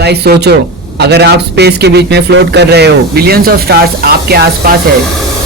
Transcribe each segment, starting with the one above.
Guys सोचो, अगर आप स्पेस के बीच में फ्लोट कर रहे हो, बिलियंस ऑफ स्टार्स आपके आसपास है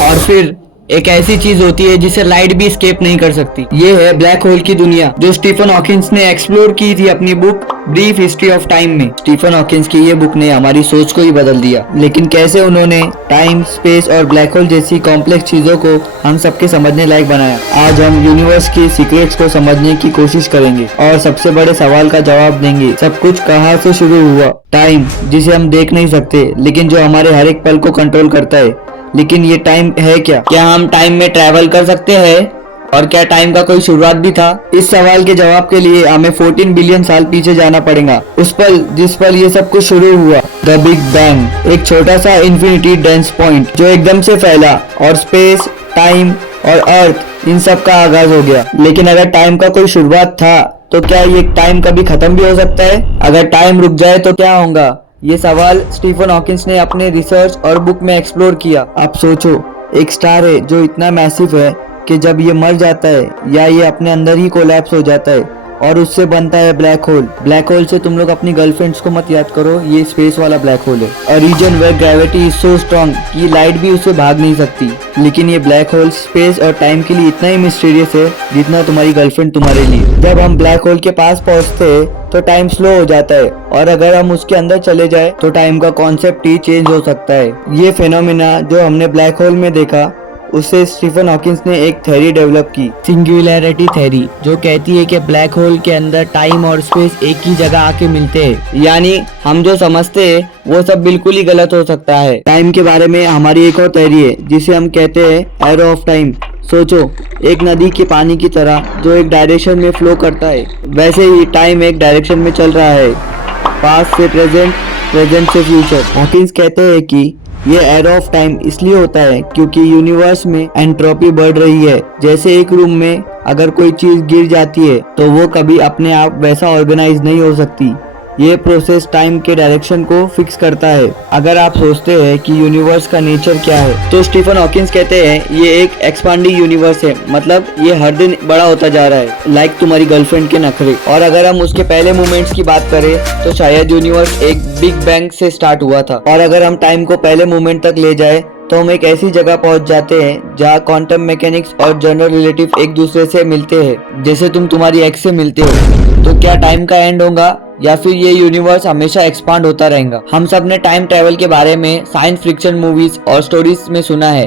और फिर एक ऐसी चीज होती है जिसे लाइट भी स्केप नहीं कर सकती। ये है ब्लैक होल की दुनिया, जो स्टीफन हॉकिंस ने एक्सप्लोर की थी अपनी book brief history of time में। स्टीफन हॉकिंस की ये बुक ने हमारी सोच को ही बदल दिया। लेकिन कैसे उन्होंने टाइम, स्पेस और ब्लैक होल जैसी कॉम्प्लेक्स चीजों को हम सबके समझने लायक बनाया। आज हम यूनिवर्स की सीक्रेट्स को समझने की कोशिश करेंगे और सबसे बड़े सवाल का जवाब देंगे, सब कुछ कहाँ से शुरू हुआ। टाइम, जिसे हम देख नहीं सकते लेकिन जो हमारे हर एक पल को कंट्रोल करता है। लेकिन ये टाइम है क्या हम टाइम में ट्रैवल कर सकते हैं? और क्या टाइम का कोई शुरुआत भी था? इस सवाल के जवाब के लिए हमें 14 बिलियन साल पीछे जाना पड़ेगा, उस पल जिस पल ये सब कुछ शुरू हुआ। द बिग बैंग, एक छोटा सा इन्फिनिटी डेंस पॉइंट जो एकदम से फैला और स्पेस, टाइम और अर्थ इन सब का आगाज हो गया। लेकिन अगर टाइम का कोई शुरुआत था तो क्या ये टाइम कभी खत्म भी हो सकता है? अगर टाइम रुक जाए तो क्या होगा? ये सवाल स्टीफन हॉकिंस ने अपने रिसर्च और बुक में एक्सप्लोर किया। आप सोचो, एक स्टार है जो इतना मैसिव है कि जब ये मर जाता है या ये अपने अंदर ही कोलैप्स हो जाता है और उससे बनता है ब्लैक होल। ब्लैक होल से तुम लोग अपनी गर्लफ्रेंड्स को मत याद करो, ये स्पेस वाला ब्लैक होल है। A region where gravity is so strong कि लाइट भी उससे भाग नहीं सकती। लेकिन ये ब्लैक होल स्पेस और टाइम के लिए इतना ही मिस्टीरियस है जितना तुम्हारी गर्लफ्रेंड तुम्हारे लिए। जब हम ब्लैक होल के पास पहुंचते हैं तो टाइम स्लो हो जाता है और अगर हम उसके अंदर चले जाए तो टाइम का कॉन्सेप्ट ही चेंज हो सकता है। ये फेनोमेना जो हमने ब्लैक होल में देखा, उससे स्टीफन हॉकिंस ने एक थ्योरी डेवलप की, सिंगुलैरिटी थ्योरी, जो कहती है कि ब्लैक होल के अंदर टाइम और स्पेस एक ही जगह आके मिलते हैं। यानी हम जो समझते हैं वो सब बिल्कुल ही गलत हो सकता है। टाइम के बारे में हमारी एक और थ्योरी है जिसे हम कहते हैं एरो ऑफ टाइम। सोचो, एक नदी के पानी की तरह जो एक डायरेक्शन में फ्लो करता है, वैसे ही टाइम एक डायरेक्शन में चल रहा है, पास्ट से प्रेजेंट, प्रेजेंट से फ्यूचर। हॉकिंस कहते हैं कि ये एरो ऑफ टाइम इसलिए होता है क्योंकि यूनिवर्स में एंट्रोपी बढ़ रही है। जैसे एक रूम में अगर कोई चीज गिर जाती है तो वो कभी अपने आप वैसा ऑर्गेनाइज नहीं हो सकती। ये प्रोसेस टाइम के डायरेक्शन को फिक्स करता है। अगर आप सोचते हैं कि यूनिवर्स का नेचर क्या है, तो स्टीफन हॉकिंस कहते हैं ये एक एक्सपांडिंग यूनिवर्स है, मतलब ये हर दिन बड़ा होता जा रहा है, लाइक तुम्हारी गर्लफ्रेंड के नखरे। और अगर हम उसके पहले मोमेंट्स की बात करें तो शायद यूनिवर्स एक बिग बैंग से स्टार्ट हुआ था। और अगर हम टाइम को पहले मोमेंट तक ले जाए तो हम एक ऐसी जगह पहुंच जाते हैं जहां क्वांटम मैकेनिक्स और जनरल रिलेटिव एक दूसरे से मिलते हैं, जैसे तुम तुम्हारी एक्स से मिलते हो। तो क्या टाइम का एंड होगा या फिर ये यूनिवर्स हमेशा एक्सपांड होता रहेगा? हम सब ने टाइम ट्रेवल के बारे में साइंस फिक्शन मूवीज और स्टोरीज में सुना है,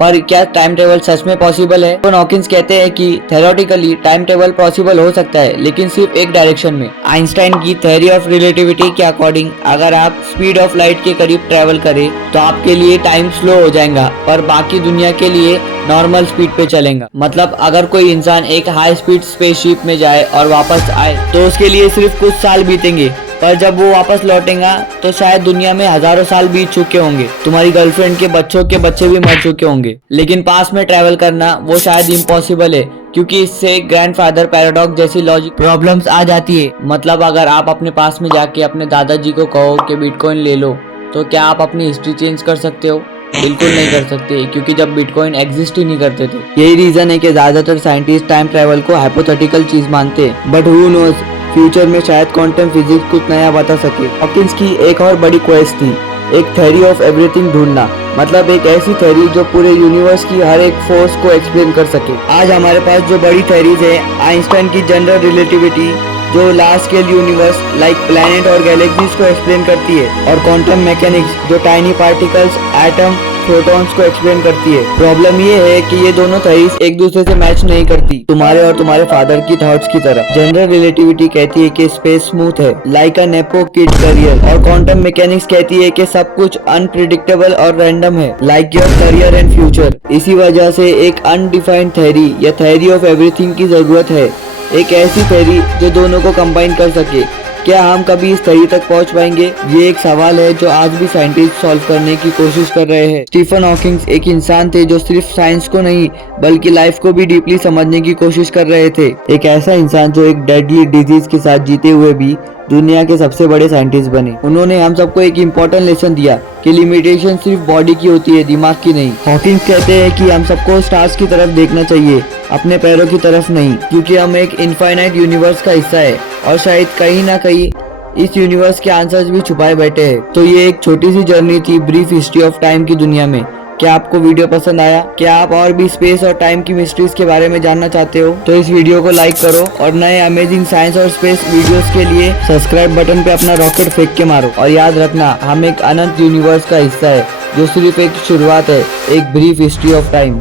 पर क्या टाइम ट्रेवल सच में पॉसिबल है? तो हॉकिंस कहते हैं कि थ्योरेटिकली टाइम ट्रेवल पॉसिबल हो सकता है, लेकिन सिर्फ एक डायरेक्शन में। आइंस्टाइन की थ्योरी ऑफ रिलेटिविटी के अकॉर्डिंग अगर आप स्पीड ऑफ लाइट के करीब ट्रेवल करें तो आपके लिए टाइम स्लो हो जाएगा पर बाकी दुनिया के लिए नॉर्मल स्पीड पे चलेगा। मतलब अगर कोई इंसान एक हाई स्पीड स्पेसशिप में जाए और वापस आए तो उसके लिए सिर्फ कुछ साल बीतेंगे, पर जब वो वापस लौटेगा तो शायद दुनिया में हजारों साल बीत चुके होंगे। तुम्हारी गर्लफ्रेंड के बच्चों के बच्चे भी मर चुके होंगे। लेकिन पास में ट्रैवल करना वो शायद इम्पॉसिबल है क्योंकि इससे ग्रैंडफादर पैराडॉक्स जैसी लॉजिक प्रॉब्लम्स आ जाती है। मतलब अगर आप अपने पास में जाके अपने दादाजी को कहो कि बिटकॉइन ले लो, तो क्या आप अपनी हिस्ट्री चेंज कर सकते हो? बिल्कुल नहीं कर सकते, क्योंकि जब बिटकॉइन एग्जिस्ट ही नहीं करते थे। यही रीजन है कि ज्यादातर साइंटिस्ट टाइम ट्रैवल को हाइपोथेटिकल चीज मानते हैं, बट हु नोज, फ्यूचर में शायद क्वांटम फिजिक्स कुछ नया बता सके। हॉकिंस की एक और बड़ी क्वेस्ट थी, एक थ्योरी ऑफ एवरीथिंग ढूंढना, मतलब एक ऐसी थ्योरी जो पूरे यूनिवर्स की हर एक फोर्स को एक्सप्लेन कर सके। आज हमारे पास जो बड़ी थ्योरीज है, आइंस्टाइन की जनरल रिलेटिविटी जो large scale universe like planet और गैलेक्सीज को एक्सप्लेन करती है, और क्वांटम मैकेनिक्स जो टाइनी पार्टिकल्स, एटम, प्रोटॉन्स को एक्सप्लेन करती है। प्रॉब्लम ये है कि ये दोनों थ्योरीज एक दूसरे से मैच नहीं करती, तुम्हारे और तुम्हारे फादर की थॉट्स की तरह। जनरल रिलेटिविटी कहती है कि स्पेस स्मूथ है, लाइक अ नेपो किड करियर, और क्वांटम मैकेनिक्स कहती है कि सब कुछ अनप्रिडिक्टेबल और रैंडम है, like your career and future. इसी वजह से एक अनडिफाइंड थ्योरी या थ्योरी ऑफ एवरीथिंग की जरूरत है, एक ऐसी थ्योरी जो दोनों को कंबाइन कर सके। क्या हम कभी इस थ्योरी तक पहुंच पाएंगे? ये एक सवाल है जो आज भी साइंटिस्ट सॉल्व करने की कोशिश कर रहे हैं। स्टीफन हॉकिंस एक इंसान थे जो सिर्फ साइंस को नहीं बल्कि लाइफ को भी डीपली समझने की कोशिश कर रहे थे। एक ऐसा इंसान जो एक डेडली डिजीज के साथ जीते हुए भी दुनिया के सबसे बड़े साइंटिस्ट बने। उन्होंने हम सबको एक इम्पोर्टेंट लेसन दिया कि लिमिटेशन सिर्फ बॉडी की होती है, दिमाग की नहीं। हॉकिंस कहते हैं कि हम सबको स्टार्स की तरफ देखना चाहिए, अपने पैरों की तरफ नहीं, क्योंकि हम एक इनफाइनाइट यूनिवर्स का हिस्सा है और शायद कहीं ना कहीं इस यूनिवर्स के आंसर्स भी छुपाए बैठे हैं। तो ये एक छोटी सी जर्नी थी ब्रीफ हिस्ट्री ऑफ टाइम की दुनिया में। क्या आपको वीडियो पसंद आया? क्या आप और भी स्पेस और टाइम की मिस्ट्रीज के बारे में जानना चाहते हो? तो इस वीडियो को लाइक करो और नए अमेजिंग साइंस और स्पेस वीडियोस के लिए सब्सक्राइब बटन पे अपना रॉकेट फेंक के मारो। और याद रखना, हम एक अनंत यूनिवर्स का हिस्सा है जो सिर्फ एक शुरुआत है, एक ब्रीफ हिस्ट्री ऑफ टाइम।